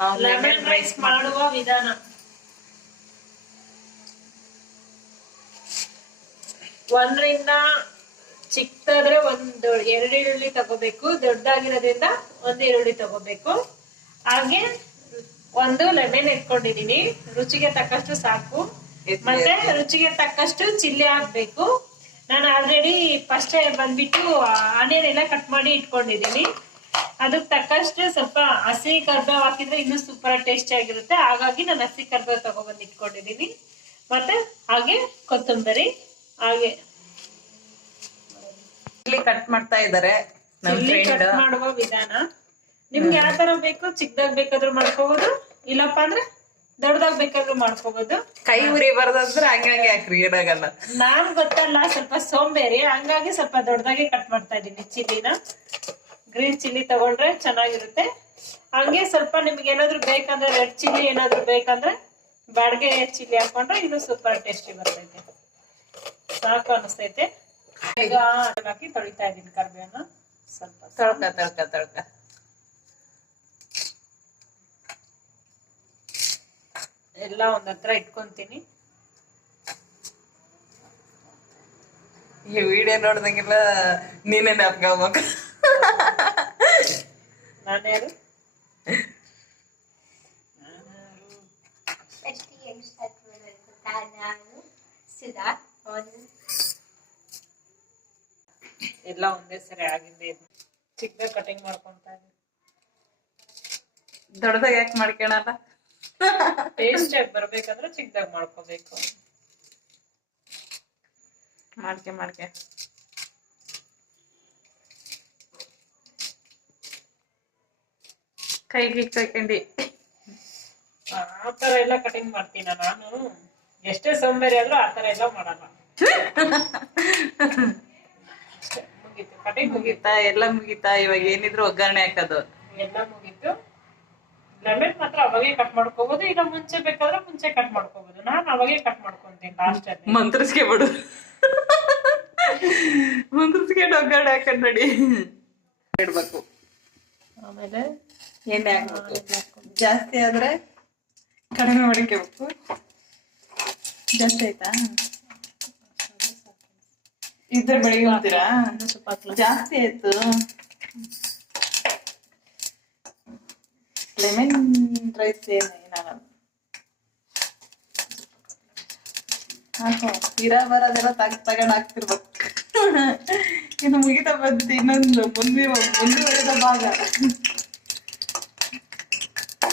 ನಾವು lemon rice ಮಾಡುವ ವಿಧಾನ. ಒಂದರಿಂದ ಚಿಕ್ಕದಾದ್ರೆ ಒಂದು ಎರಡು ಈರುಳ್ಳಿ ತಗೋಬೇಕು ದೊಡ್ಡದಾಗಿರೋದ್ರಿಂದ ಒಂದು ಈರುಳ್ಳಿ ತಗೋಬೇಕು. ಹಾಗೆ ಒಂದು ಲೆಮನ್ ಎತ್ಕೊಂಡಿದೀನಿ. ರುಚಿಗೆ ತಕ್ಕಷ್ಟು ಸಾಕು. ಮತ್ತೆ ರುಚಿಗೆ ತಕ್ಕಷ್ಟು ಚಿಲ್ಲಿ ಹಾಕ್ಬೇಕು. ನಾನು ಆಲ್ರೆಡಿ ಫಸ್ಟ್ ಬಂದ್ಬಿಟ್ಟು ಆನಿಯನ್ ಎಲ್ಲ ಕಟ್ ಮಾಡಿ ಇಟ್ಕೊಂಡಿದೀನಿ. ಅದಕ್ಕೆ ತಕ್ಕಷ್ಟೇ ಸ್ವಲ್ಪ ಹಸಿ ಕರ್ಬೇವು ಹಾಕಿದ್ರೆ ಇನ್ನೂ ಸೂಪರ್ ಟೇಸ್ಟಿ ಆಗಿರುತ್ತೆ. ಹಾಗಾಗಿ ನಾನು ಹಸಿ ಕರ್ಬೇವು ತಗೊಬಂದು ಇಟ್ಕೊಂಡಿದೀನಿ ಮತ್ತೆ ಹಾಗೆ ಕೊತ್ತಂಬರಿ ಹಾಗೆ ಇಲ್ಲಿ ಕಟ್ ಮಾಡ್ತಾ ಚಿಲ್ಲಿ ಕಟ್ ಮಾಡುವ ವಿಧಾನ. ನಿಮ್ಗೆ ಯಾವ ತರ ಬೇಕು ಚಿಕ್ಕದಾಗ ಬೇಕಾದ್ರೂ ಮಾಡ್ಕೋಬಹುದು ಇಲ್ಲಪ್ಪ ಅಂದ್ರೆ ದೊಡ್ಡದಾಗ ಬೇಕಾದ್ರೂ ಮಾಡ್ಕೋಬಹುದು ಕೈ ಉರಿ ಬರದಂದ್ರೆ ಹಂಗಾಗಿ ಹಾಕ್ರಿ ಏನಾಗಲ್ಲ ನಾನ್ ಗೊತ್ತಲ್ಲ ಸ್ವಲ್ಪ ಸೋಂಬೇರಿ. ಹಂಗಾಗಿ ಸ್ವಲ್ಪ ದೊಡ್ಡದಾಗಿ ಕಟ್ ಮಾಡ್ತಾ ಇದ್ದೀನಿ ಚಿಲ್ಲಿನ ಗ್ರೀನ್ ಚಿಲ್ಲಿ ತಗೊಂಡ್ರೆ ಚೆನ್ನಾಗಿರುತ್ತೆ. ಹಂಗೆ ಸ್ವಲ್ಪ ನಿಮ್ಗೆ ಏನಾದ್ರು ಬೇಕಂದ್ರೆ ರೆಡ್ ಚಿಲ್ಲಿ ಏನಾದ್ರು ಬೇಕಂದ್ರೆ ಬಾಡಿಗೆ ಚಿಲ್ಲಿ ಹಾಕೊಂಡ್ರೆ ಇನ್ನು ಸೂಪರ್ ಟೇಸ್ಟಿ ಬರ್ತೈತೆ. ಸಾಕು ಅನಿಸ್ತೈತೆ. ಈಗ ಹಾಕಿ ತೊಳಿತಾ ಇದ್ದೀನಿ ಕರ್ಬೇವನ್ನ. ಸ್ವಲ್ಪ ತಳ್ಕ ತಳ್ಕ ತಳ್ಕ. ಎಲ್ಲ ಒಂದ್ ಹತ್ರ ಇಟ್ಕೊಂತೀನಿ. ಈ ವಿಡಿಯೋ ನೋಡ್ದಂಗೆಲ್ಲ ನೀನೇ ನಾಪ್ಕೋಬೇಕು ನಾನ್ಯಾರು? ಎಲ್ಲ ಒಂದೇ ಸರಿ ಆಗಿದೆ ಚಿಕ್ಕದಾಗ ಕಟಿಂಗ್ ಮಾಡ್ಕೊಂತ ದೊಡ್ಡದಾಗ ಯಾಕೆ ಮಾಡ್ಕೊಳಲ್ಲ ಟೇಸ್ಟ್ ಆಗಿ ಬರ್ಬೇಕಂದ್ರೆ ಚಿಕ್ಕದಾಗ ಮಾಡ್ಕೋಬೇಕು. ಮಾಡ್ಕೆ ಮಾಡ್ಕೆ. ಕೈಗೆ ತಕೊಂಡಿ ಆ ತರ ಎಲ್ಲ ಕಟಿಂಗ್ ಮಾಡ್ತೀನ ನಾನು. ಎಷ್ಟೇ ಸೋಂಬೇರಿ ಆದ್ರೂ ಆ ತರ ಎಲ್ಲ ಮಾಡಲ್ಲ. ಅಷ್ಟೇ, ಮುಗೀತು. ಕಟಿಂಗ್ ಮುಗೀತು. ಮುಗೀತಾ ಎಲ್ಲ ಮುಗೀತಾ ಇವಾಗ ಏನಿದ್ರು ಒಗ್ಗರಣೆ ಹಾಕೋದು. ಎಲ್ಲ ಮುಗೀತು. ಲೆಮನ್ ಮಾತ್ರ ಅವಾಗೆ ಕಟ್ ಮಾಡ್ಕೋಬಹುದು ಇಲ್ಲ ಮುಂಚೆ ಬೇಕಾದ್ರೆ ಮುಂಚೆ ಕಟ್ ಮಾಡ್ಕೋಬಹುದು ನಾನು ಅವಾಗೆ ಕಟ್ ಮಾಡ್ಕೊಂತೀನಿ ಲಾಸ್ಟ್ ಅಲ್ಲಿ. ಮಂತ್ರಿಸ್ಕೆ ಬಿಡು. ಮಂತ್ರಿಸ್ಕೊಂಡು ಒಗ್ಗರಣೆ ಹಾಕೊಂಡ್ ನಡಿ. ಇಡ್ಬೇಕು. ಆಮೇಲೆ ಎಣ್ಣೆ ಹಾಕ್ಬೇಕು. ಜಾಸ್ತಿ ಆದ್ರೆ ಕಡಿಮೆ ಮಾಡ್ಕೋಬೇಕು ಜಾಸ್ತಿ ಆಯ್ತಾ? ಇದ್ರ ಬೆಳಿಗ್ಗೆ ಹೋಗ್ತೀರಾ ಸ್ವಲ್ಪ? ಜಾಸ್ತಿ ಆಯ್ತು. ಲೆಮನ್ ರೈಸ್ ಏನು ಏನಾಗಲ್ಲ. ಹಾಕೋ ಇರ ಬರೋದೆಲ್ಲ ತಗ್ ತಗೊಂಡ್ ಹಾಕ್ತಿರ್ಬೇಕು. ಇನ್ನು ಮುಗಿತಾ ಬಂತು ಇನ್ನೊಂದು ಮುಂದೆ ಮುಂದುವರೆದ ಭಾಗ